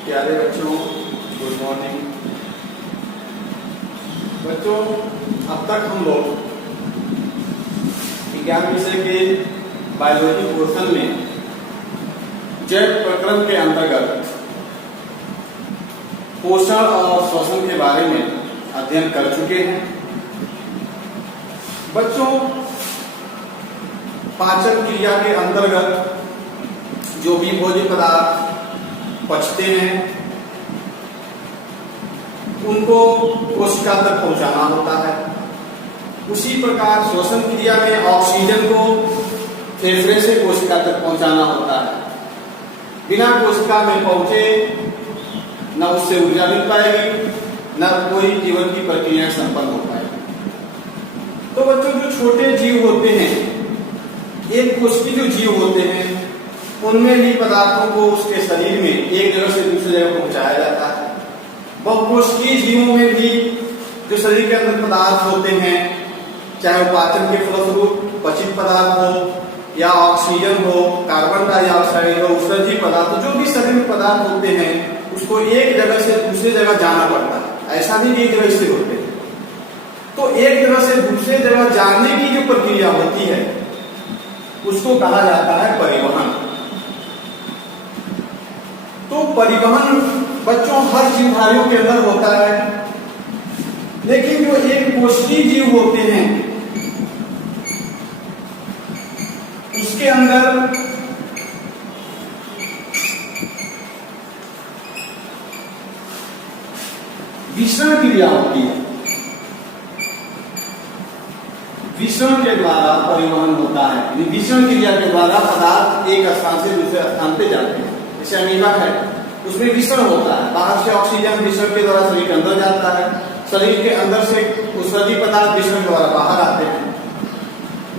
प्यारे बच्चों, good morning. बच्चों, अब तक हम लोग विज्ञान विषय के बायोलॉजी पोर्शन में जैव प्रक्रम के अंतर्गत पोषण और श्वसन के बारे में अध्ययन कर चुके हैं। बच्चों, पाचन क्रिया के अंतर्गत जो भी भोज्य पदार्थ पचते हैं उनको कोशिका तक पहुंचाना होता है। उसी प्रकार श्वसन क्रिया में ऑक्सीजन को फेफड़े से कोशिका तक पहुंचाना होता है। बिना कोशिका में पहुंचे न उससे ऊर्जा मिल पाएगी, न कोई जीवन की प्रक्रिया संपन्न हो पाएगी। तो बच्चों, जो छोटे जीव होते हैं, एक कोशिकीय जो जीव होते हैं, उनमें भी पदार्थों को उसके शरीर में एक जगह से दूसरी जगह पहुंचाया जाता है। बहुकोशिकीय जीवों में भी जो शरीर के अंदर पदार्थ होते हैं, चाहे वो पाचन के फलस्वरूप पचित पदार्थ हो या ऑक्सीजन हो, कार्बन डाइऑक्साइड हो, उत्सर्जित पदार्थ, जो भी शरीर में पदार्थ होते हैं, उसको एक जगह से दूसरी जगह जाना पड़ता है। ऐसा नहीं एक जगह से होते हैं। तो एक जगह से दूसरे जगह जाने की जो प्रक्रिया होती है उसको कहा जाता है परिवहन। तो परिवहन बच्चों हर जीवधारियों के अंदर होता है, लेकिन जो एक कोशिकीय जीव होते हैं उसके अंदर विसरण क्रिया होती है। विसरण के द्वारा परिवहन होता है। विसरण क्रिया के द्वारा पदार्थ एक स्थान से दूसरे स्थान पे जाते हैं। जैसे अमीबा है, उसमें विसरण होता है। बाहर से ऑक्सीजन विसरण के द्वारा शरीर के अंदर जाता है, शरीर के अंदर से उत्सर्जित पदार्थ विसरण के द्वारा बाहर आते हैं।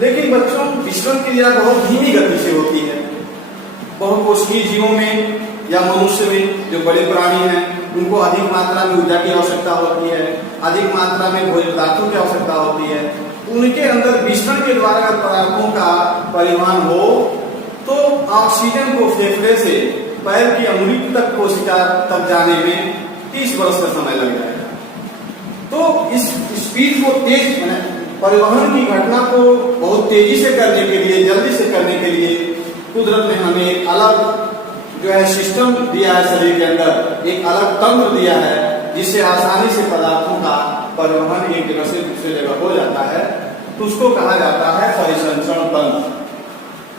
लेकिन बच्चों, विसरण क्रिया बहुत धीमी गति से होती है। बहुकोशिकीय जीवों में या मनुष्य में जो बड़े प्राणी हैं, उनको अधिक मात्रा में ऊर्जा की आवश्यकता होती है, अधिक मात्रा में भोज्य पदार्थों की आवश्यकता होती है। उनके अंदर विसरण के द्वारा अगर पदार्थों का परिवहन हो तो ऑक्सीजन को फेफड़े से पैर की अंगुली तक कोशिका तक जाने में 30 वर्ष का समय लग जाएगा। तो इस स्पीड को तेज, परिवहन की घटना को बहुत तेजी से करने के लिए, जल्दी से करने के लिए कुदरत ने हमें एक अलग जो है सिस्टम दिया है। शरीर के अंदर एक अलग तंत्र दिया है जिससे आसानी से पदार्थों का परिवहन एक जगह से दूसरी जगह हो जाता है। तो उसको कहा जाता है परिसंचरण तंत्र।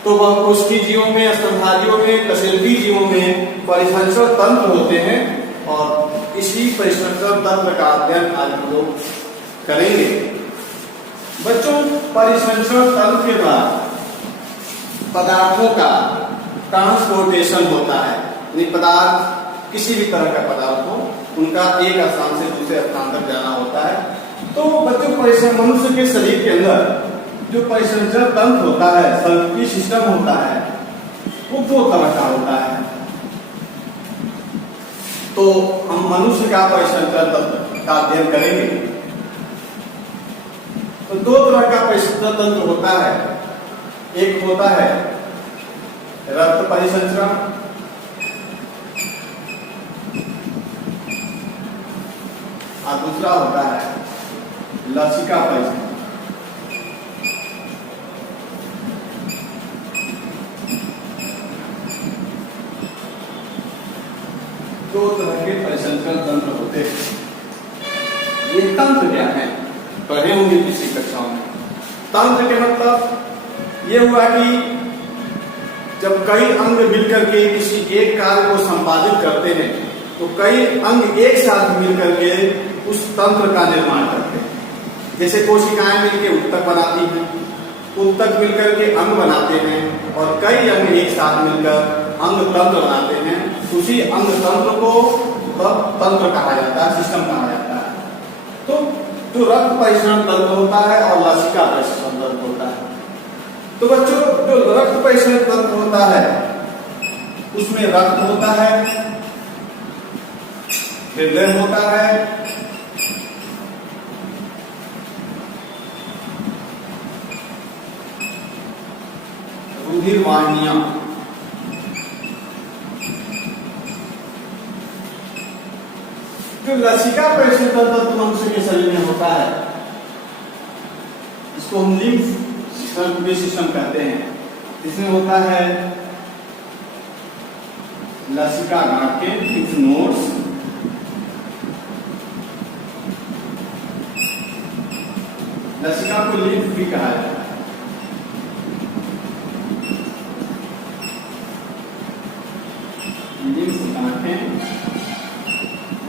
तो बहुकोशिकीय जीवों में, स्तनधारियों में, कशेरुकी जीवों में परिसंचरण तंत्र होते हैं और इसी परिसंचरण तंत्र का अध्ययन आज हम लोग करेंगे। बच्चों, परिसंचरण तंत्र के द्वारा पदार्थों का ट्रांसपोर्टेशन होता है। यानी पदार्थ, किसी भी तरह का पदार्थ हो, उनका एक स्थान से दूसरे स्थान तक जाना होता है। तो बच्चों, मनुष्य के शरीर के अंदर जो परिसंचरण तंत्र होता है, सर्कुलेटरी सिस्टम होता है, वो 2 तरह का होता है। तो हम मनुष्य का परिसंचरण तंत्र का अध्ययन करेंगे। तो 2 तरह का परिसंचरण तंत्र होता है। एक होता है रक्त परिसंचरण, और दूसरा होता है लसिका परिसंचरण। दो तरह के परिसंचरण तंत्र होते हैं। ये तंत्र क्या है, पढ़े होंगे किसी कक्षाओं में। तंत्र के मतलब ये हुआ कि जब कई अंग मिलकर के किसी एक कार्य को संपादित करते हैं तो कई अंग एक साथ मिलकर के उस तंत्र का निर्माण करते हैं। जैसे कोशिकाएं मिलकर उत्तक बनाती हैं, उत्तक मिलकर के अंग बनाते हैं, और कई अंग एक साथ मिलकर अंग तंत्र बनाते हैं। उसी अंग तंत्र को तंत्र कहा जाता है, सिस्टम कहा जाता है। तो जो रक्त परिसंचरण तंत्र होता है और लसिका परिसंचरण तंत्र होता है। तो बच्चों, जो रक्त परिसंचरण तंत्र होता है उसमें रक्त होता है, हृदय होता है, रुधिर वाहिनियां, जो लसिका परिसंचरण तंत्र मनुष्य के शरीर में होता है, इसको हम लिम्फ सिस्टम कहते हैं। इसमें होता है लसिका गांठें, लिम्फ नोड्स, लसिका को लिम्फ भी कहा जाता है। लिम्फ गांठें,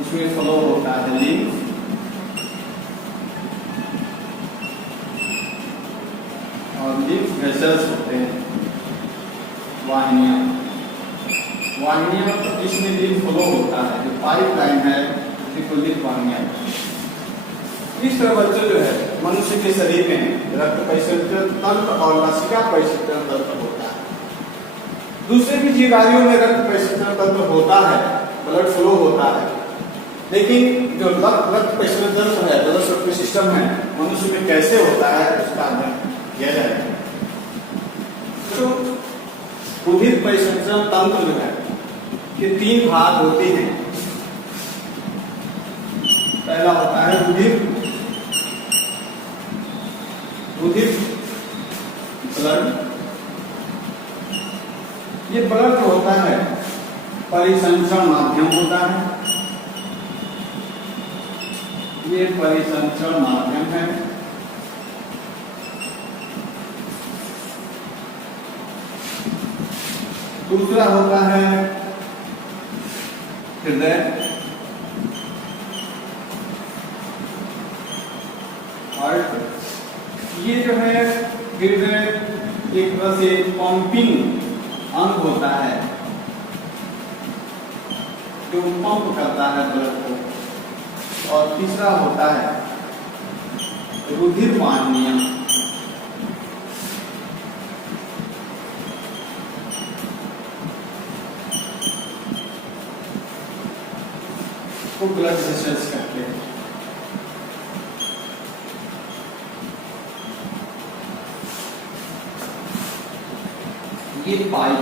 उसमें फ्लो होता है लिम्फ, और लिम्फ वेसल्स होते हैं, वाहिनियां। वाहिनियां तो इसमें लिम्फ फ्लो होता है, जो पाइपलाइन है उसी को लिम्फ वाहिनियां। इस तरह बच्चों जो है मनुष्य के शरीर में रक्त परिसंचरण तंत्र और लसिका परिसंचरण तंत्र होता है। दूसरे भी जीवाणुओं में रक्त परिसंचरण तंत्र होता है, ब्लड फ्लो होता है, लेकिन जो रक्त परिसंचरण तंत्र है, ब्लड सर्कुलेटरी सिस्टम है, मनुष्य में कैसे होता है उसका अध्ययन किया जाएगा। तो रुधिर परिसंचरण तंत्र जो है ये 3 भाग होते हैं। पहला होता है रुधिर ब्लड। ये ब्लड जो होता है परिसंचरण माध्यम होता है, ये परिसंचरण माध्यम है। दूसरा होता है हृदय, और ये जो है हृदय एक तरह से पंपिंग अंग होता है, जो पंप करता है ब्लड को। और तीसरा होता है रुधिर वाहिनियां, को ब्लड वेसल्स कहते हैं। ये पाइप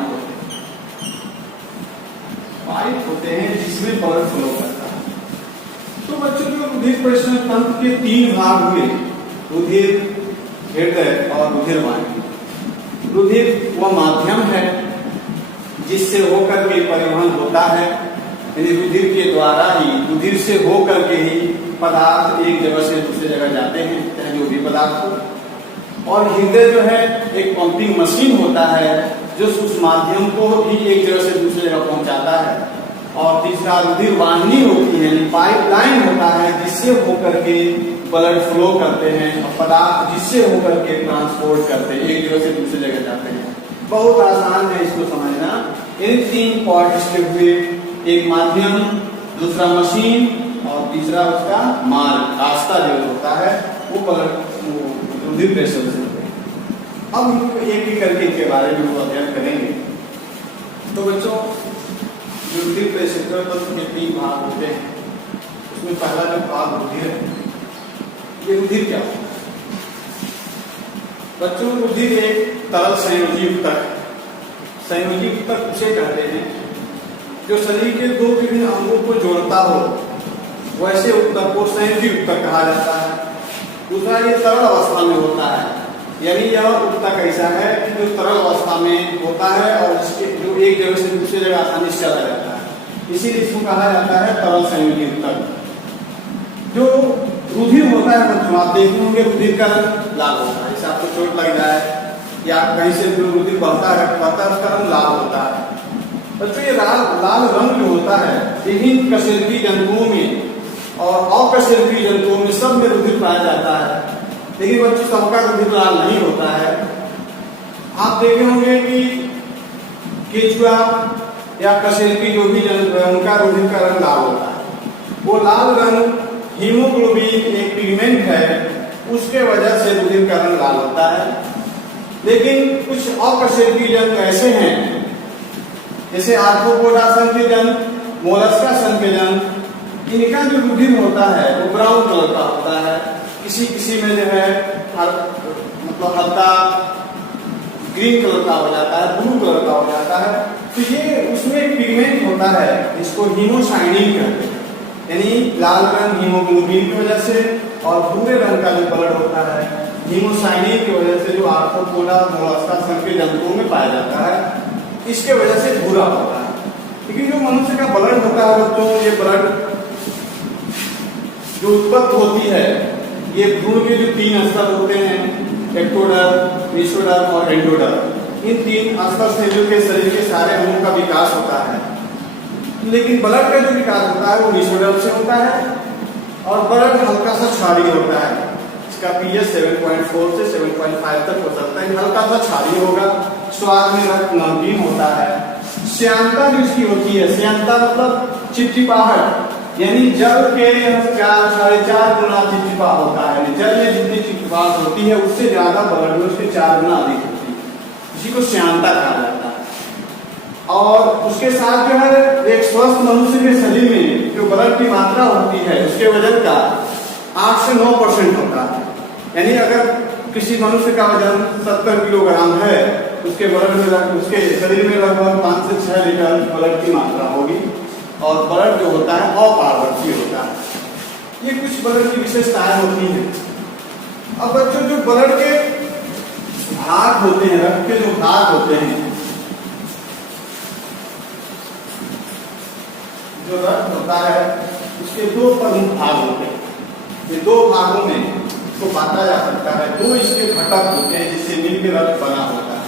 होते हैं जिसमें ब्लड फ्लो करता है। तो बच्चों जो रुधिर परिसंचरण तंत्र के 3 भाग हुए, रुधिर, हृदय और रुधिर वाहिनी। रुधिर वह माध्यम है जिससे होकर के परिवहन होता है, यानी रुधिर के द्वारा ही, रुधिर से होकर के ही पदार्थ एक जगह से दूसरी जगह जाते हैं, चाहे जो भी पदार्थ हो। और हृदय जो है एक पंपिंग मशीन होता है जो उस माध्यम को भी एक जगह से दूसरी जगह पहुंचाता है। और तीसरा रुधिर वाहिनी होती है, यानी पाइपलाइन होता है जिससे होकर के ब्लड फ्लो करते हैं और पदार्थ जिससे होकर के ट्रांसपोर्ट करते हैं, एक जगह से दूसरी जगह जाते हैं। बहुत आसान है इसको समझना। इन 3 पार्ट्स के हुए, एक माध्यम, दूसरा मशीन और तीसरा उसका मार्ग, रास्ता जो होता है वो रुधिर वेसल्स होते हैं। अब हम एक एक करके इनके बारे में अध्ययन करेंगे। तो बच्चों जो रुधिर परिसंचरण तंत्र के 3 भाग होते हैं, उसमें पहला जो भाग रुधिर है, ये रुधिर क्या होता है? बच्चों रुधिर एक तरल संयोजी ऊतक, संयोजी ऊतक उसे कहते हैं जो शरीर के 2 विभिन्न अंगों को जोड़ता हो, वैसे ऊतक को संयोजी ऊतक कहा जाता है। दूसरा ये तरल अवस्था में होता है, यानी यह ऊतक ऐसा है कि जो तरल अवस्था में होता है और इसके जो एक जगह से दूसरी जगह आसानी से चला जाता है, इसीलिए इसको कहा जाता है तरल संयोजी ऊतक। जो रुधिर होता है बच्चों, आप देखते होंगे रुधिर का रंग लाल होता है। जैसे आपको चोट लग जाए या कहीं से जो रुधिर बहता है उसका रंग लाल होता है। बच्चों ये लाल रंग जो होता है विभिन्न कशेरुकी जंतुओं में और अकशेरुकी जंतुओं में सब में रुधिर पाया जाता है, लेकिन बच्चों सबका रुधिर लाल नहीं होता है। आप देखे होंगे कि केचुआ या कशेरुकी जो भी जंतु है उनका रुधिर का रंग लाल होता है। वो लाल रंग हीमोग्लोबिन एक पिगमेंट है, उसके वजह से रुधिर का रंग लाल होता है। लेकिन कुछ अकशेरुकी जंतु ऐसे हैं, जैसे आर्थ्रोपोडा संकेजन, मोलस्का संकेजन, इनका जो रुधिर होता है वो ब्राउन कलर का होता है। किसी में जो है मतलब हल्का ग्रीन कलर का हो जाता है, ब्लू कलर का हो जाता है। तो ये उसमें एक पिगमेंट होता है, इसको हीमोसाइनिन कहते हैं। यानी लाल रंग हीमोग्लोबिन की वजह से और भूरे रंग का जो ब्लड होता है हीमोसाइनिन की वजह से जो आर्थ्रोपोडा मोलस्का संघ के जंतुओं में पाया जाता है, इसके वजह से भूरा होता है। लेकिन जो मनुष्य का ब्लड होता है बच्चों, ये ब्लड जो उत्पत्ति होती है ये भ्रूण के जो 3 स्तर होते हैं, एक्टोडर्म, मेसोडर्म और एंडोडर्म, इन 3 स्तर से जो के शरीर के सारे अंगों का विकास होता है। लेकिन ब्लड का जो विकास होता है वो मेसोडर्म से होता है और ब्लड हल्का सा क्षारीय होता है। इसका पीएच 7.4 से 7.5 तक हो सकता है, हल्का सा क्षारीय होगा, स्वाद में नमकीन होता है। श्यानता जो इसकी होती है, श्यानता मतलब चिपचिपाहट, यानी जल के 4-4.5 गुना चिपचिपा होता है। जल में जितनी चिपचिपाहट होती है उससे ज्यादा ब्लड में उसके 4 गुना अधिक होती है, इसी को श्यानता कहा जाता है। और उसके साथ जो है एक स्वस्थ मनुष्य के शरीर में जो ब्लड की मात्रा होती है उसके वजन का 8 से 9% होता है। यानी अगर किसी मनुष्य का वजन 70 किलोग्राम है, उसके ब्लड में उसके शरीर में लगभग 5 से 6 लीटर ब्लड की मात्रा होगी और ब्लड जो होता है अपारदर्शी होता है। ये कुछ ब्लड की विशेषताएं होती हैं। अब बच्चों जो ब्लड के भाग होते हैं, रक्त के जो भाग होते हैं, जो रक्त होता है उसके 2 प्रमुख भाग होते हैं। ये 2 भागों में इसको बांटा जा सकता है, 2 इसके घटक होते हैं जिससे मिलकर रक्त बना होता है।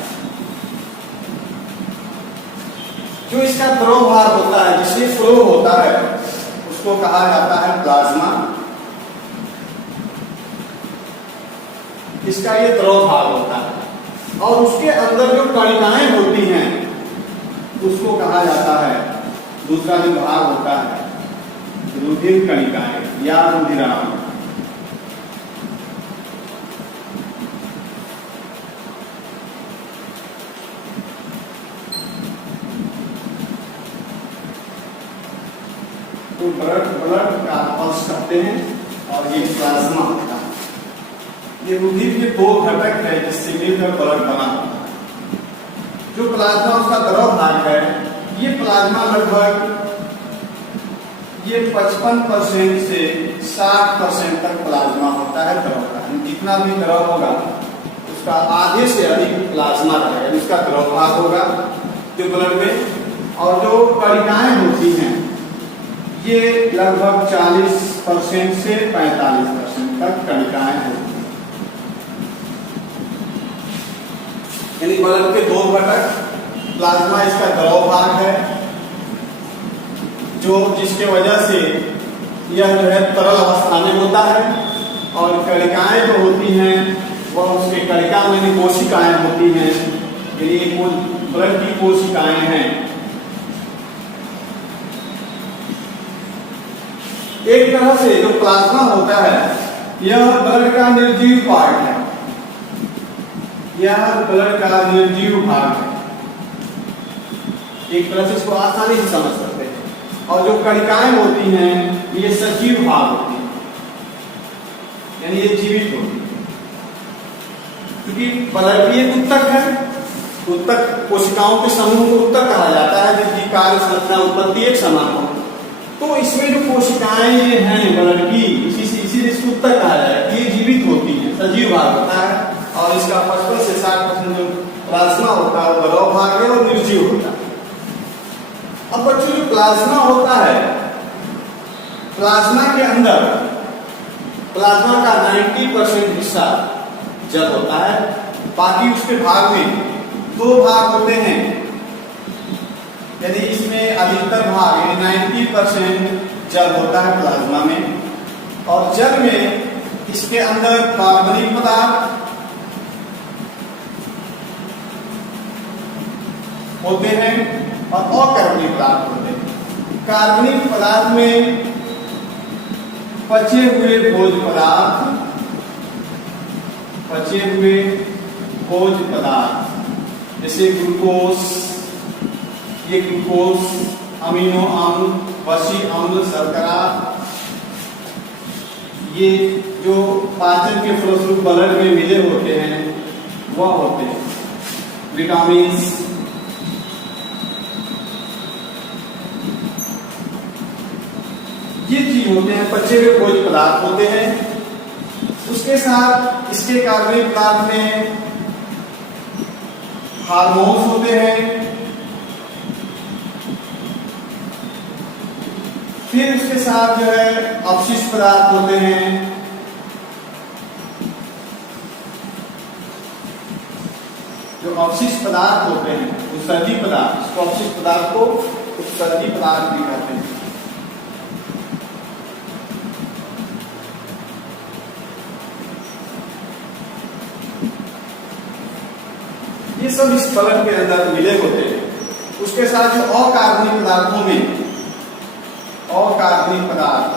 जो इसका द्रव भाग होता है जिससे फ्लो होता है उसको कहा जाता है प्लाज्मा। इसका ये द्रव भाग होता है और उसके अंदर जो कणिकाएं होती हैं उसको कहा जाता है, दूसरा जो भाग होता है रुधिर कणिकाएं या रुधिरांग। तो ब्लड का पल्स करते हैं और ये प्लाज्मा होता है। ये रुधिर के 2 घटक है जिससे मिलकर ब्लड बना होता है। जो प्लाज्मा उसका द्रव भाग है, ये प्लाज्मा लगभग ये 55% से 60% तक प्लाज्मा होता है द्रव का। जितना भी द्रव होगा उसका आधे से अधिक प्लाज्मा रहेगा, इसका द्रव भाग होगा जो ब्लड में। और जो कणिकाएं होती हैं ये लगभग 40% से 45% तक कणिकाएं होती हैं। यानी ब्लड के 2 घटक, प्लाज्मा इसका द्रव भाग है जो जिसके वजह से यह जो है तरल अवस्था में होता है, और कणिकाएं जो होती हैं वह उसके कणिका में कोशिकाएं होती हैं, ये ब्लड की कोशिकाएं हैं। एक तरह से जो प्लाज्मा होता है यह ब्लड का निर्जीव पार्ट है, यह ब्लड का निर्जीव भाग है। एक तरह से इसको आसानी से समझ सकते हैं। और जो कणिकाएं होती हैं ये सजीव भाग होती हैं, यानी ये जीवित होती है। क्योंकि ब्लड भी एक उत्तक है, उत्तक कोशिकाओं के समूह को उत्तक कहा जाता है जिनकी कार्य संरचना उत्पत्ति एक समान हो। तो इसमें जो कोशिकाएं ये हैं ब्लड की, इसीलिए इसको उत्तक कहा जाता है। ये जीवित होती है, सजीव भाग होता है और इसका 55 से 60% जो प्लाज्मा होता है वो द्रव भाग है और निर्जीव होता है। अब बच्चों जो प्लाज्मा होता है, प्लाज्मा के अंदर प्लाज्मा का 90% हिस्सा जल होता है, बाकी उसके भाग में 2 भाग होते हैं। यदि इसमें अधिकतर भाग यानी 90% जल होता है प्लाज्मा में, और जल में इसके अंदर कार्बनिक पदार्थ होते हैं और अकार्बनिक पदार्थ होते हैं। कार्बनिक पदार्थ में पचे हुए भोज्य पदार्थ जैसे ग्लूकोज, ये ग्लूकोज, अमीनो अम्ल, वसी अम्ल, शर्करा, ये जो पाचन के फलस्वरूप ब्लड में मिले होते हैं वह होते हैं। विटामिन, ये चीज होते हैं, पचे हुए भोज्य पदार्थ होते हैं। उसके साथ इसके कार्बनिक पदार्थ में हार्मोन्स होते हैं। फिर उसके साथ जो है अपशिष्ट पदार्थ होते हैं। जो अपशिष्ट पदार्थ होते हैं, उत्सर्जी पदार्थ, इसको अपशिष्ट पदार्थ को उत्सर्जी पदार्थ भी कहते हैं। ये सब इस फलन के अंदर मिले होते हैं। उसके साथ जो अकार्बनिक पदार्थों में अकार्बनिक पदार्थ,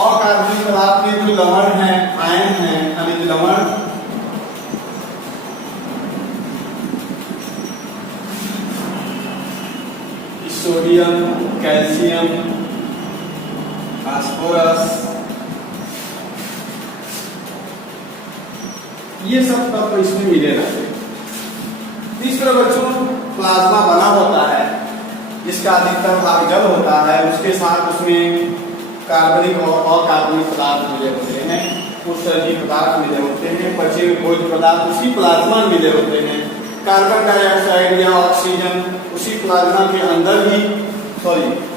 अकार्बनिक पदार्थ में जो लवण है, आयन है, खनिज लवण, सोडियम, कैल्शियम, फास्फोरस, ये सब तत्व इसमें मिले रहते हैं। इस तरह बच्चों प्लाज्मा बना होता है, जिसका अधिकतर भाग जल होता है। उसके साथ उसमें कार्बनिक और अकार्बनिक पदार्थ मिले होते हैं, उत्सर्जी पदार्थ मिले होते हैं, पचे हुए भोज्य पदार्थ उसी प्लाज्मा में मिले होते हैं। कार्बन डाइऑक्साइड या ऑक्सीजन उसी प्लाज्मा के अंदर ही,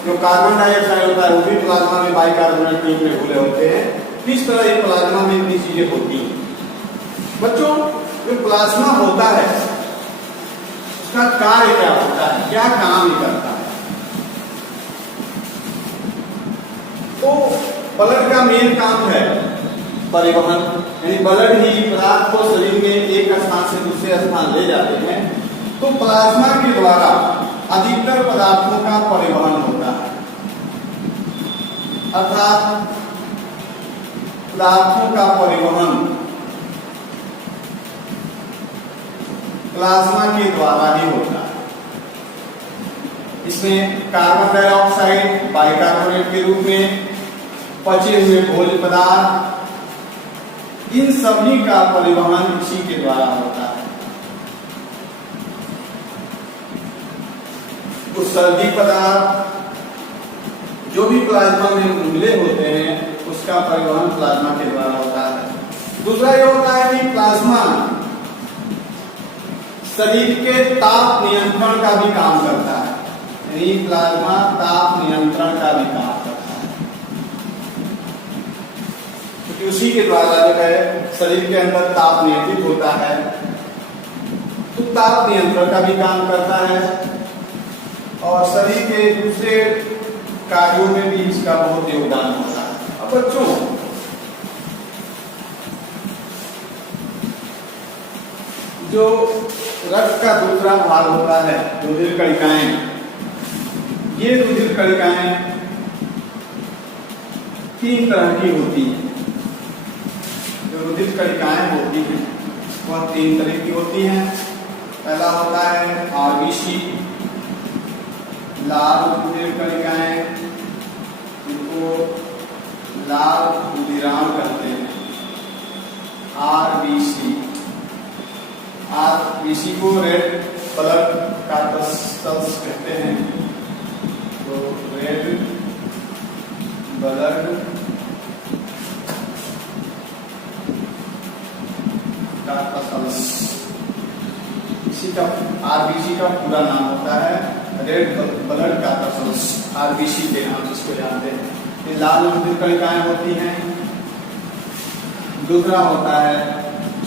जो कार्बन डाइऑक्साइड होता है वो भी प्लाज्मा में बाइकार्बोनेट में घुले होते हैं। इस तरह ये प्लाज्मा में इतनी चीजें होती हैं। बच्चों जो प्लाज्मा होता है उसका कार्य क्या होता है, क्या काम करता है? तो ब्लड का मेन काम है परिवहन, यानी ब्लड ही पदार्थ को शरीर में एक स्थान से दूसरे स्थान ले जाते हैं। तो प्लाज्मा के द्वारा अधिकतर पदार्थों का परिवहन होता है, अर्थात पदार्थों का परिवहन प्लाज्मा के द्वारा ही होता है। इसमें कार्बन डाइऑक्साइड बाइकार्बोनेट के रूप में, पचे हुए भोज्य पदार्थ, इन सभी का परिवहन इसी के द्वारा होता है। उत्सर्जी पदार्थ जो भी प्लाज्मा में मिले होते हैं उसका परिवहन प्लाज्मा के द्वारा होता है। दूसरा ये होता है कि प्लाज्मा शरीर के ताप नियंत्रण का भी काम करता है, यानी प्लाज्मा ताप नियंत्रण का भी काम करता है, क्योंकि उसी के द्वारा जो है शरीर के अंदर ताप नियंत्रित होता है। तो ताप नियंत्रण का भी काम करता है और शरीर के दूसरे कार्यों में भी इसका बहुत योगदान होता है। अब बच्चों जो रक्त का दूसरा भाग होता है रुधिर कणिकाएं, ये रुधिर कणिकाएं 3 तरह की होती हैं। जो रुधिर कणिकाएं होती हैं वह 3 तरह की होती हैं। पहला होता है आरबीसी, लाल रुधिर कणिकाएं, इनको लाल रुधिराण कहते हैं, आरबीसी। आरबीसी को रेड ब्लड कार्पस्कल्स कहते हैं। तो रेड ब्लड कार्पस्कल्स, इसी का आरबीसी का पूरा नाम होता है रेड ब्लड कार्पस्कल्स, आरबीसी के नाम इसको जानते हैं। ये लाल रुधिर कणिकाएं होती हैं। दूसरा होता है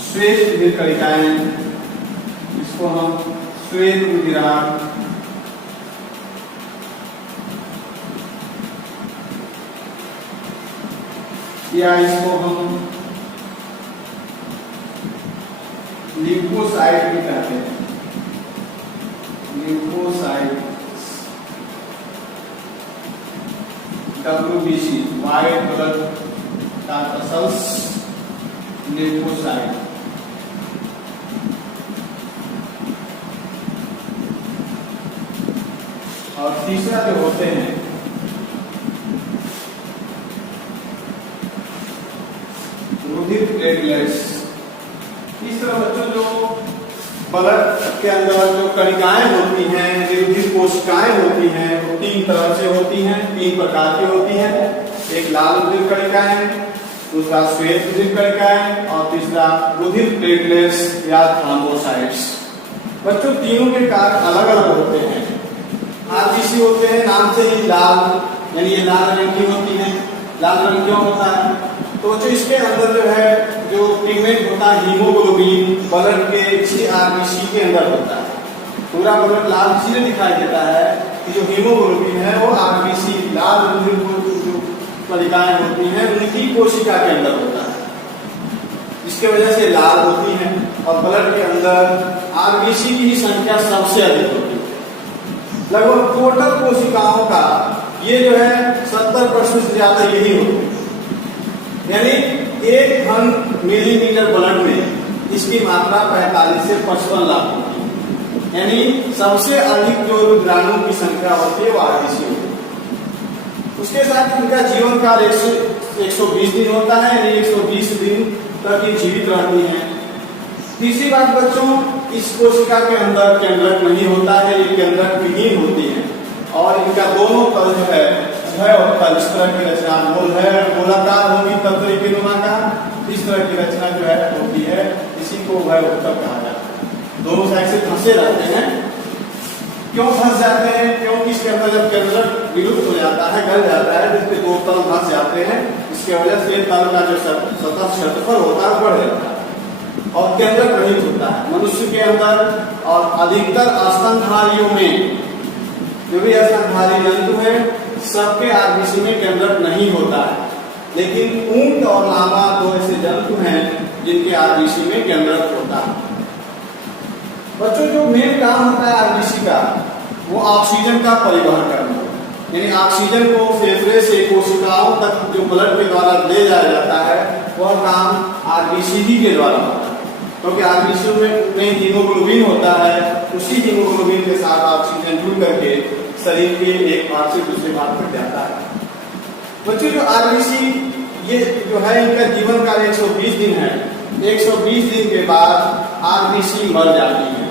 श्वेत रुधिर कणिकाएं, इसको हम श्वेत रुधिराण, या इसको हम ल्यूकोसाइट भी कहते हैं, leukocyte, WBC white blood corpuscles, leukocyte. और तीसरा जो होते हैं रुधिर प्लेटलेट्स। इस तरह बच्चों जो ब्लड के अंदर जो कणिकाएं होती हैं, विरुद्ध कोशिकाएं होती हैं, वो तीन तरह से होती हैं, तीन प्रकार की होती हैं। एक लाल रुधिर कणिकाएं, दूसरा श्वेत रुधिर कणिकाएं और तीसरा रुधिर प्लेटलेट्स या थ्रोम्बोसाइट्स। बच्चों तीनों के कार्य अलग अलग होते हैं। आरबीसी होते हैं नाम से ही लाल, यानी ये लाल रंग की होती है। लाल रंग क्यों होता है? तो जो इसके अंदर जो है जो पिगमेंट होता है हीमोग्लोबिन ब्लड के इसी आरबीसी के अंदर होता है। पूरा ब्लड लाल इसलिए दिखाई देता है कि जो हीमोग्लोबिन है वो आरबीसी लाल रुधिर जो कणिकाएं होती हैं उनकी कोशिका के अंदर होता है, जिसके वजह से लाल होती है। और ब्लड के अंदर आरबीसी की संख्या सबसे अधिक होती है। लगभग टोटल कोशिकाओं का ये जो है 70% से ज्यादा यही होती है। यानी 1 घन मिलीमीटर ब्लड में इसकी मात्रा 45 से 55 लाख होती है। यानी सबसे अधिक जो रुधिराणु की संख्या होती है वो आरबीसी होती है। उसके साथ इनका जीवन काल 120 दिन होता है, यानी 120 दिन तक ये जीवित रहती है। तीसरी बात बच्चों, इस कोशिका के अंदर केंद्रक नहीं होता है, ये केंद्रक विहीन होती है और इनका दोनों तल जो है और तल इस तरह की रचना गोल है, गोलाकार होगी तब तरीके नुमा का, इस तरह की रचना जो है होती है, इसी को वह उत्तर कहा जाता है। दोनों साइड से फंसे रहते हैं। क्यों फंस जाते हैं? क्योंकि इसके अंदर जब केंद्रक विलुप्त हो जाता है, गल जाता है, जिसके दो तल फंस जाते हैं, इसके वजह से तल का जो सतह क्षेत्रफल होता है बढ़ जाता है और केंद्रक रहित होता है। मनुष्य के अंदर और अधिकतर स्तनधारियों में, जो भी स्तनधारी जंतु है, सबके आरबीसी में केंद्रक नहीं होता है। लेकिन ऊंट और लामा दो ऐसे जंतु हैं जिनके आरबीसी में केंद्रक होता है। बच्चों जो मेन काम होता है आरबीसी का वो ऑक्सीजन का परिवहन करना, यानी ऑक्सीजन को फेफड़े से कोशिकाओं तक जो ब्लड के द्वारा ले जाया जाता है वह काम आरबीसी ही के द्वारा होता है। क्योंकि आरबीसी में हीमोग्लोबिन होता है, उसी हीमोग्लोबिन के साथ ऑक्सीजन जुड़ करके शरीर के एक भाग से दूसरे भाग तक जाता है। बच्चों जो आरबीसी ये जो है इनका जीवन काल 120 दिन है। 120 दिन के बाद आरबीसी मर जाती है।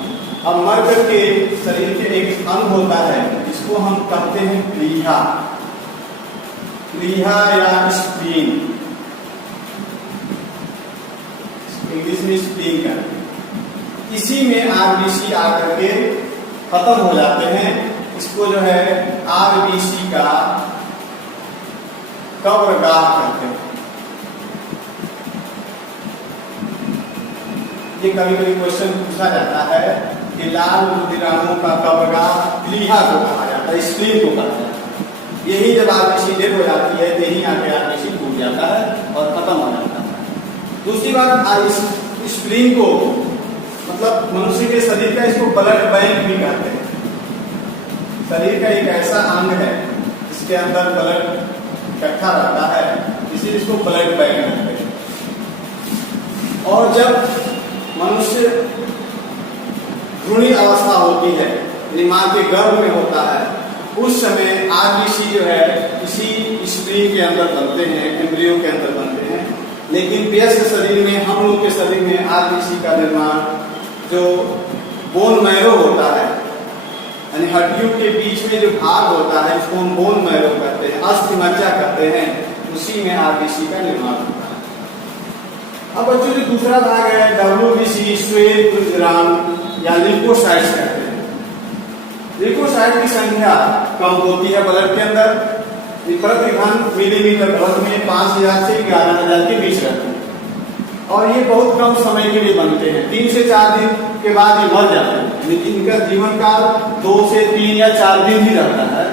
अब मर करके शरीर के एक अंग होता है जिसको हम कहते हैं प्लीहा, प्लीहा या स्प्लीन, इंग्लिश में स्प्लीन का, इसी में आरबीसी आकर के खत्म हो जाते हैं। इसको जो है आरबीसी का कब्रगाह कहते हैं। ये कभी कभी क्वेश्चन पूछा जाता है कि लाल रुधिराणु का कब्रगाह प्लीहा को कहा जाता है, स्प्लीन को कहा जाता है। यही जब आरबीसी डेड हो जाती है तो यही आके आरबीसी टूट जाता है और खत्म हो जाता है। दूसरी बात, स्प्लीन को मतलब मनुष्य के शरीर का इसको ब्लड बैंक भी कहते हैं। शरीर का एक ऐसा अंग है जिसके अंदर ब्लड इकट्ठा रहता है, इसीलिए इसको ब्लड बैंक कहते हैं। और जब मनुष्य भ्रूणी अवस्था होती है, मां के गर्भ में होता है, उस समय आरबीसी जो है इसी स्प्लीन के अंदर बनते हैं, एम्ब्रियो के अंदर बनते हैं। लेकिन वयस्क शरीर में, हम लोग के शरीर में आरबीसी का निर्माण जो बोन मैरो होता है, यानी हड्डियों के बीच में जो भाग होता है उसको हम बोन मैरो कहते हैं, अस्थि मज्जा कहते हैं, उसी में आरबीसी का निर्माण होता है। अब बच्चों जो दूसरा भाग है डब्ल्यूबीसी, श्वेत रुधिराणु या ल्यूकोसाइट्स कहते हैं। ल्यूकोसाइट की संख्या कम होती है ब्लड के अंदर, प्रति घन मिलीमीटर ब्लड में 5000 से 11000 के बीच रहते हैं और ये बहुत कम समय के लिए बनते हैं। 3 से 4 दिन के बाद ये मर जाते हैं, लेकिन इनका जीवन काल 2 से 3 या 4 दिन ही रहता है।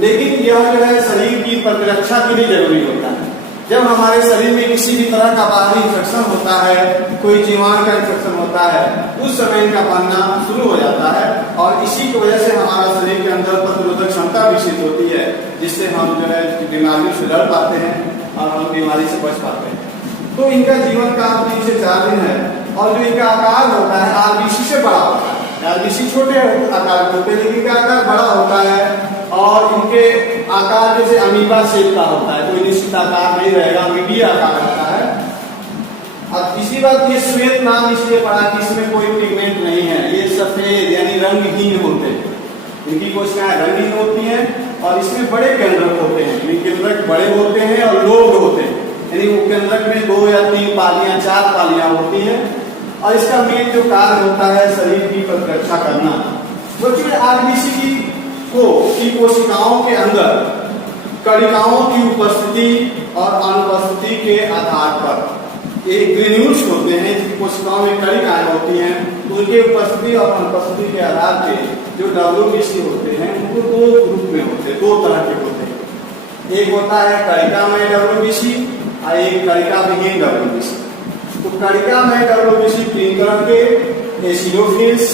लेकिन यह जो है शरीर की प्रतिरक्षा के लिए जरूरी होता है। जब हमारे शरीर में किसी भी तरह का बाहरी इंफेक्शन होता है, कोई जीवाणु का इंफेक्शन होता है, उस समय इनका बनना शुरू हो जाता है और इसी की वजह से हमारा शरीर के अंदर प्रतिरोधक क्षमता विकसित होती है, जिससे हम जो है बीमारियों से लड़ पाते हैं और हम बीमारी से बच पाते हैं। तो इनका जीवन काल 3 से 4 दिन है और जो इनका आकार होता है आरबीसी से बड़ा होता है। आरबीसी छोटे आकार होते हैं लेकिन इनका आकार बड़ा होता है और इनके आकार जैसे अमीबा शेप का होता है, कोई निश्चित आकार नहीं रहेगा, अमीबी आकार होता है। और तीसरी बात, ये श्वेत नाम इसलिए पड़ा कि इसमें कोई पिगमेंट नहीं है, सफेद यानी रंगहीन होते हैं। इनकी कोशिकाएं रंगहीन होती हैं और इसमें बड़े केंद्रक होते हैं। इनके केंद्रक बड़े होते हैं और लोग होते हैं, यानी वो केंद्रक में 2 या 3 पालियां 4 पालियां होती हैं और इसका मेन जो कार्य होता है शरीर की प्रतिरक्षा करना। बच्चों आरबीसी की कोशिकाओं के अंदर कणिकाओं की उपस्थिति और अनुपस्थिति के आधार पर एक ग्रेन्यूल्स होते हैं, कोशिकाओं में कणिकाएं होती हैं, उनके उपस्थिति और अनुपस्थिति के आधार पे जो WBC होते हैं उनको 2 ग्रुप में होते हैं, 2 तरह के होते हैं। एक होता है कणिकामय WBC और एक कणिका विहीन WBC। तो कणिकामय WBC 3 तरह के, एसिडोफिल्स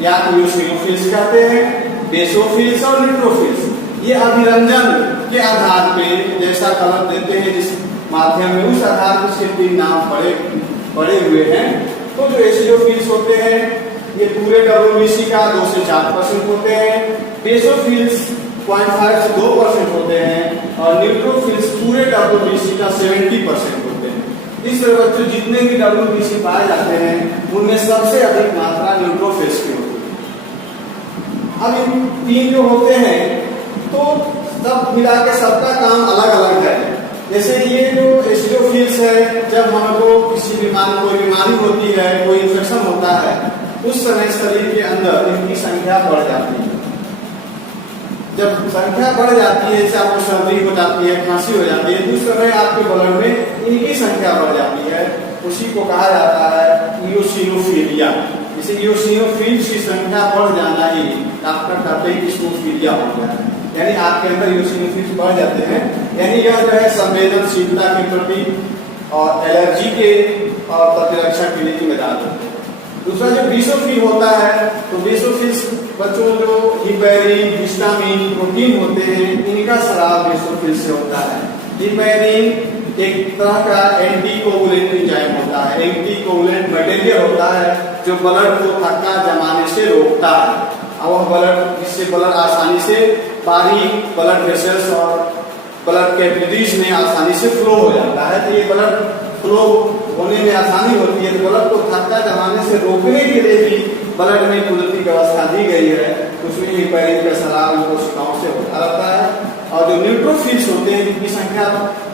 या इओसिनोफिल्स कहते हैं, बेसोफिल्स और न्यूट्रोफिल्स। ये अभिरंजन के आधार पे जैसा कलर देते हैं जिस माध्यम में, उस आधार पर उसके 3 नाम पड़े हुए हैं। तो जो एसिडोफिल्स होते हैं ये पूरे WBC का 2 से 4% होते हैं, बेसोफिल्स 0.5 से 2% होते हैं और न्यूट्रोफिल्स पूरे WBC का 70% होते हैं। इस तरह बच्चों जितने भी WBC पाए जाते हैं उनमें सबसे अधिक मात्रा न्यूट्रोफिल्स की होती है। अब इन 3 जो होते हैं तो सब मिला के सबका काम अलग अलग है। जैसे ये जो एसिडोफिल्स है, जब हमको किसी कोई बीमारी होती है, कोई इन्फेक्शन होता है, उस समय शरीर के अंदर इनकी संख्या बढ़ जाती है। जब संख्या बढ़ जाती है, जैसे आपको सर्दी हो जाती है, खांसी हो जाती है, तो उस समय आपके ब्लड में इनकी संख्या बढ़ जाती है। उसी को कहा जाता है इओसिनोफिलिया। जैसे इओसिनोफिल्स की संख्या बढ़ जाना ही डॉक्टर कहते हैं कि इओसिनोफिलिया हो गया है, यानी आपके अंदर इओसिनोफिल्स बढ़ जाते हैं। यानी यह जो है संवेदनशीलता के प्रति और एलर्जी के और प्रतिरक्षा के लिए जिम्मेदार होते हैं। दूसरा जो बेसोफिल होता है, तो बेसोफिल्स बच्चों जो हिपैरिन, हिस्टामिन, प्रोटीन होते हैं, इनका स्राव बेसोफिल से होता है। हिपैरिन एक तरह का एंटीकोगुलेंट एंजाइम होता है, एंटीकोगुलेंट मटेरियल होता है जो ब्लड को थक्का जमाने से रोकता है और ब्लड, जिससे ब्लड आसानी से बारीक ब्लड वेसल्स और ब्लड कैपिलरीज में आसानी से फ्लो हो जाता है। तो ये ब्लड फ्लो होने में आसानी होती है। तो ब्लड को थक्का जमाने से रोकने के लिए भी ब्लड में कुदरती व्यवस्था दी गई है, उसमें हिपैरिन का स्राव इन कोशिकाओं से होता रहता है। और जो न्यूट्रोफिल्स होते हैं जिनकी संख्या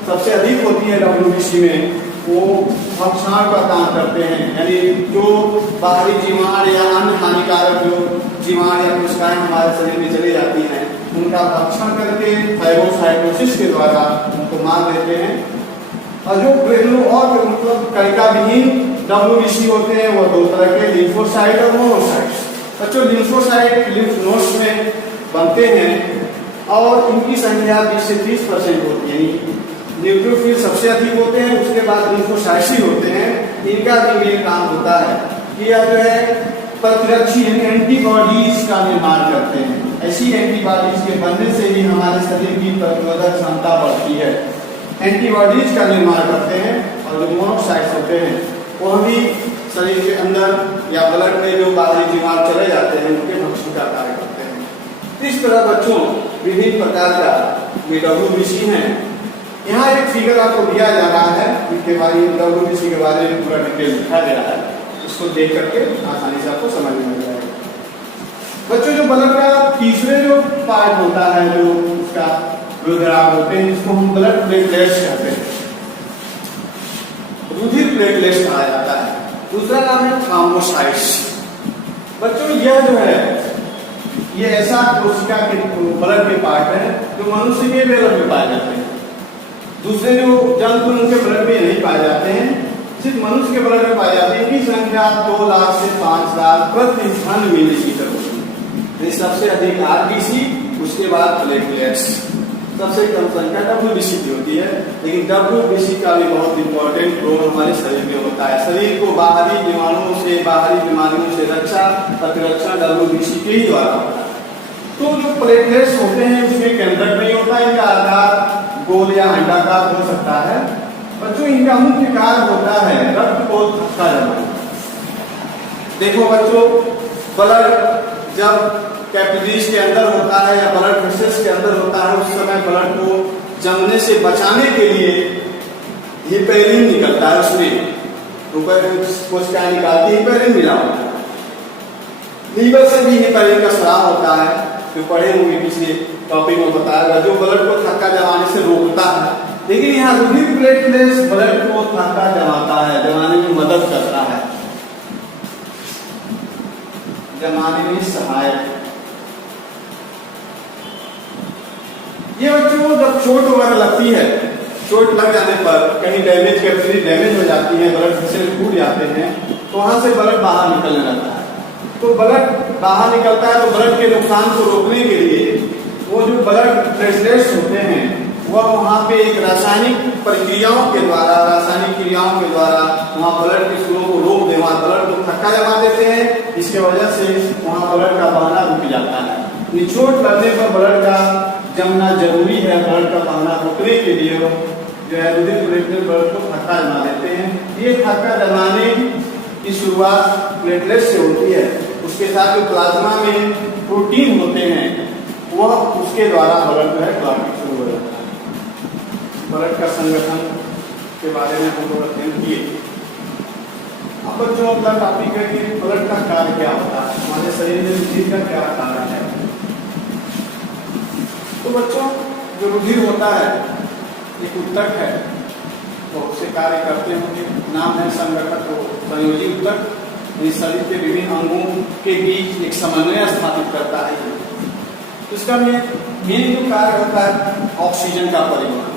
सबसे अधिक होती है WBC में, वो भक्षण का काम करते हैं, यानी जो बाहरी जीवाणु या अन्य हानिकारक जो जीवाणु या कोशिकाएं हमारे शरीर में चली जाती हैं उनका भक्षण करके फाइगोसाइटोसिस के द्वारा उनको मार देते हैं। और जो मतलब कणिका विहीन WBC होते हैं वो 2 तरह के, लिम्फोसाइट और मोनोसाइट्स। बच्चों लिम्फोसाइट लिम्फ नोड्स में बनते हैं और इनकी संख्या 20 से 30% होती है। न्यूट्रोफिल सबसे अधिक होते हैं, उसके बाद लिम्फोसाइट्स ही होते हैं। इनका भी ये काम होता है कि यह जो है प्रतिरक्षी एंटीबॉडीज का निर्माण करते हैं। ऐसी एंटीबॉडीज के बनने से ही हमारे शरीर की प्रतिरोधक क्षमता बढ़ती है। एंटीबॉडीज का निर्माण करते हैं और जो मोनोसाइट्स होते हैं वह भी शरीर के अंदर या ब्लड में जो बाहरी जीवाणु चले जाते हैं उनके भक्षण का कार्य करते हैं। इस तरह बच्चों विभिन्न प्रकार का WBC है। यहाँ एक फिगर आपको दिया जा रहा है, इसके बारे में WBC के बारे में पूरा डिटेल लिखा गया है, इसको देख करके आसानी से आपको समझ में आ जाएगा। बच्चों जो ब्लड का तीसरे जो पार्ट होता है, जो उसका रुधिराव होते हैं, जिसको हम ब्लड प्लेटलेट्स कहते हैं, रुधिर प्लेटलेट्स कहा जाता है। दूसरा नाम है थ्रोम्बोसाइट्स। बच्चों यह जो है ये ऐसा कोशिका के ब्लड के पार्ट है जो मनुष्य के ब्लड में पाए जाते हैं। दूसरे जो जंतु उनके ब्लड में नहीं पाए जाते हैं, सिर्फ मनुष्य के ब्लड में पाए जाते हैं। इनकी संख्या 2 लाख से 5 लाख प्रति घन मिलीलीटर होती है। सबसे अधिक RBC, उसके बाद प्लेटलेट्स, सबसे कम संख्या WBC की होती है। लेकिन WBC का भी बहुत इंपॉर्टेंट रोल हमारे शरीर में होता है। शरीर को बाहरी जीवाणुओं से, बाहरी बीमारियों से प्रतिरक्षा WBC के ही द्वारा होता है। तो जो प्लेटलेट्स होते हैं उसमें केंद्रक नहीं होता, इनका आकार गोल या अंडाकार हो सकता है। बच्चों इनका मुख्य कार्य होता है रक्त को थक्का जमाना। देखो बच्चों, ब्लड जब कैपिलरीज के अंदर होता है या ब्लड वेसल्स के अंदर होता है, उस समय ब्लड को जमने से बचाने के लिए हिपैरिन निकलता है, उसमें कोशिकाएं निकालती है, हिपैरिन मिला होता है। लीवर से भी हेपारिन का स्राव होता है, जो पढ़े होंगे पिछले टॉपिक में बताया, जो ब्लड को थक्का जमाने से रोकता है। लेकिन यहाँ रुधिर प्लेटलेट्स ब्लड को थक्का जमाता है, जमाने में मदद करता है, जमाने में सहायक। ये बच्चों जब चोट वगैरह लगती है, चोट लग जाने पर कहीं डैमेज कैपिलरी डैमेज हो जाती है, ब्लड वेसल टूट जाते हैं, तो वहां से ब्लड बाहर निकलने लगता है। तो ब्लड बाहर निकलता है तो ब्लड के नुकसान को रोकने के लिए वो जो ब्लड प्लेटलेट्स होते हैं वह वहाँ पे एक रासायनिक प्रक्रियाओं के द्वारा, रासायनिक क्रियाओं के द्वारा वहाँ ब्लड के फ्लो को रोक दे, वहाँ ब्लड को थक्का जमा देते हैं। इसके वजह से वहाँ ब्लड का बहना रुक जाता है। चोट लगने पर ब्लड का जमना जरूरी है, ब्लड का बहना रोकने के लिए जो है रुधिर प्लेटलेट ब्लड को थक्का जमा देते हैं। ये थक्का जमाने की शुरुआत प्लेटलेट से होती है, उसके साथ जो प्लाज्मा में प्रोटीन होते हैं वह उसके द्वारा ब्लड जो है क्लॉटिंग शुरू हो जाता है। ब्लड का संगठन के बारे में हम लोग अध्ययन किए। अब बच्चों अपना टॉपिक है कि ब्लड का कार्य क्या होता है, हमारे शरीर में रुधिर का क्या कार्य है। तो बच्चों जो रुधिर होता है एक उत्तक है, बहुत से कार्य करते होंगे, नाम है संगठक संयोजी उत्तक। शरीर के विभिन्न अंगों के बीच एक समन्वय स्थापित करता है। इसका मेन जो कार्य होता है ऑक्सीजन का परिवहन,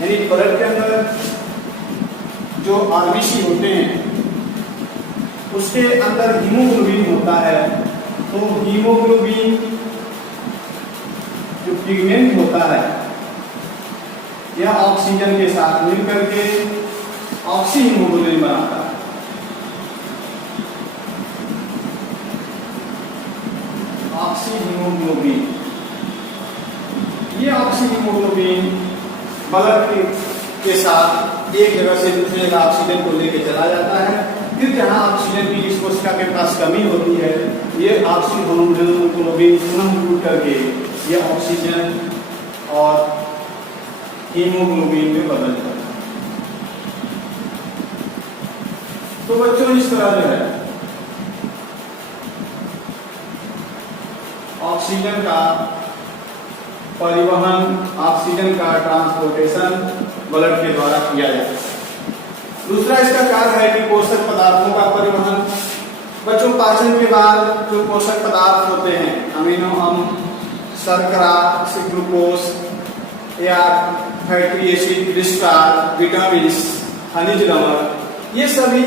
यानी ब्लड के अंदर जो आरबीसी होते हैं उसके अंदर हीमोग्लोबिन होता है। तो हीमोग्लोबिन जो पिगमेंट होता है यह ऑक्सीजन के साथ मिलकर के ऑक्सी हीमोग्लोबिन बनाता है। ऑक्सी हीमोग्लोबिन, ये ऑक्सी हीमोग्लोबिन ब्लड के साथ एक जगह से दूसरी जगह ऑक्सीजन को लेकर चला जाता है। फिर जहां ऑक्सीजन की इस कोशिका के पास कमी होती है, ये ऑक्सी हीमोग्लोबिन पुनः टूट करके ये ऑक्सीजन और हीमोग्लोबिन में बदल जाता है। तो बच्चों इस तरह जो है ऑक्सीजन का परिवहन, ऑक्सीजन का ट्रांसपोर्टेशन ब्लड के द्वारा किया जाता है। दूसरा इसका कार्य है कि पोषक पदार्थों का परिवहन। बच्चों पाचन के बाद जो पोषक पदार्थ होते हैं, अमीनो अम्ल, शर्करा, ग्लूकोज या फैटी एसिड, विस्टार, विटामिन, खनिज लवण, ये सभी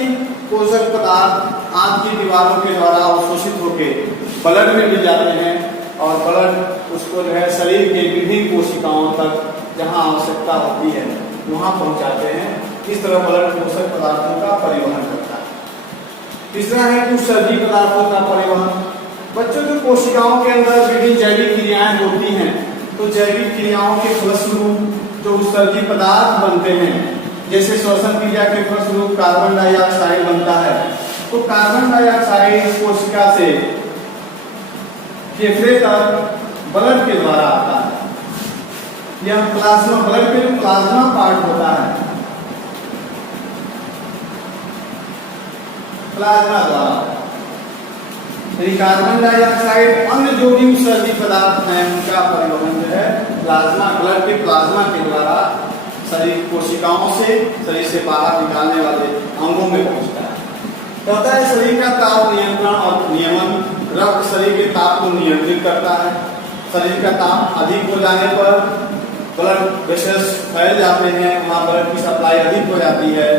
पोषक पदार्थ आंत की दीवारों के द्वारा अवशोषित होकर ब्लड में मिल जाते हैं और ब्लड उसको जो है शरीर के विभिन्न कोशिकाओं तक जहां आवश्यकता होती है वहां पहुंचाते हैं। इस तरह ब्लड पोषक पदार्थों का परिवहन करता है। तीसरा है कि उत्सर्जी पदार्थों का परिवहन। बच्चों जो कोशिकाओं के अंदर विभिन्न जैविक क्रियाएं होती हैं, तो जैविक क्रियाओं के फलस्वरूप जो उत्सर्जी पदार्थ बनते हैं, जैसे श्वसन क्रिया के फलस्वरूप कार्बन डाइऑक्साइड बनता है, तो कार्बन डाइऑक्साइड कोशिका से फेफड़े तक ब्लड के द्वारा आता है। यह प्लाज्मा, ब्लड के जो प्लाज्मा पार्ट होता है, प्लाज्मा द्वारा, यदि कार्बन डाइऑक्साइड अन्य जो भी उत्सर्जी पदार्थ हैं उनका परिवहन जो है प्लाज्मा, ब्लड के प्लाज्मा के द्वारा शरीर कोशिकाओं से, शरीर से बाहर निकालने वाले अंगों में पहुंचता है। तो होता है शरीर का ताप नियंत्रण और नियमन। रक्त शरीर के ताप को नियंत्रित करता है। शरीर का ताप अधिक हो जाने पर ब्लड वेसल्स फैल जाते हैं, वहाँ ब्लड की सप्लाई अधिक हो जाती है।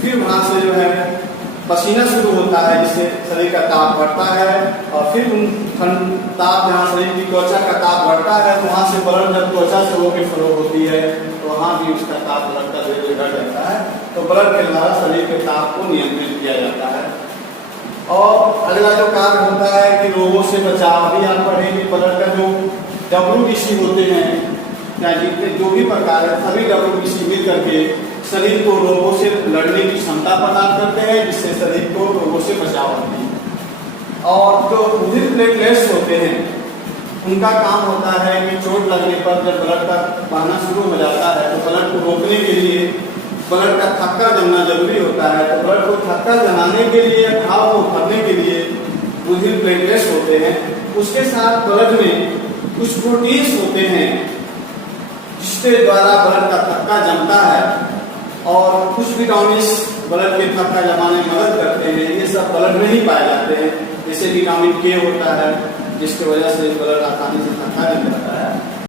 फिर वहाँ से जो है पसीना शुरू होता है, जिससे शरीर का ताप बढ़ता है और फिर ताप जहाँ शरीर की त्वचा का ताप बढ़ता है, वहाँ से ब्लड जब त्वचा से होकर फ्लो होती है तो वहाँ भी उसका ताप ब्लड का धीरे धीरे घट जाता है। तो ब्लड के द्वारा शरीर के ताप को नियंत्रित किया जाता है। और अगला जो कार्य होता है कि रोगों से बचाव। अभी आप पढ़ेंगे ब्लड का जो WBC होते हैं या जितने जो भी प्रकार है, सभी WBC मिल करके शरीर को रोगों से लड़ने की क्षमता प्रदान करते हैं, जिससे शरीर को रोगों से बचाव होती है। और जो रुधिर प्लेटलेट्स होते हैं उनका काम होता है कि चोट लगने पर जब ब्लड का बहना शुरू हो जाता है तो ब्लड को रोकने के लिए ब्लड का थक्का जमना जरूरी होता है। तो ब्लड को थक्का जमाने के लिए, घाव को भरने के लिए बुधिल प्लेटलेट्स होते हैं, उसके साथ ब्लड में कुछ प्रोटीन्स होते हैं जिसके द्वारा ब्लड का थक्का जमता है और कुछ विटामिन्स ब्लड के थक्का जमाने में मदद करते हैं। ये सब ब्लड में ही पाए जाते हैं। जैसे विटामिन के होता है जिसकी वजह से ब्लड आसानी से थक्का जम जाता है।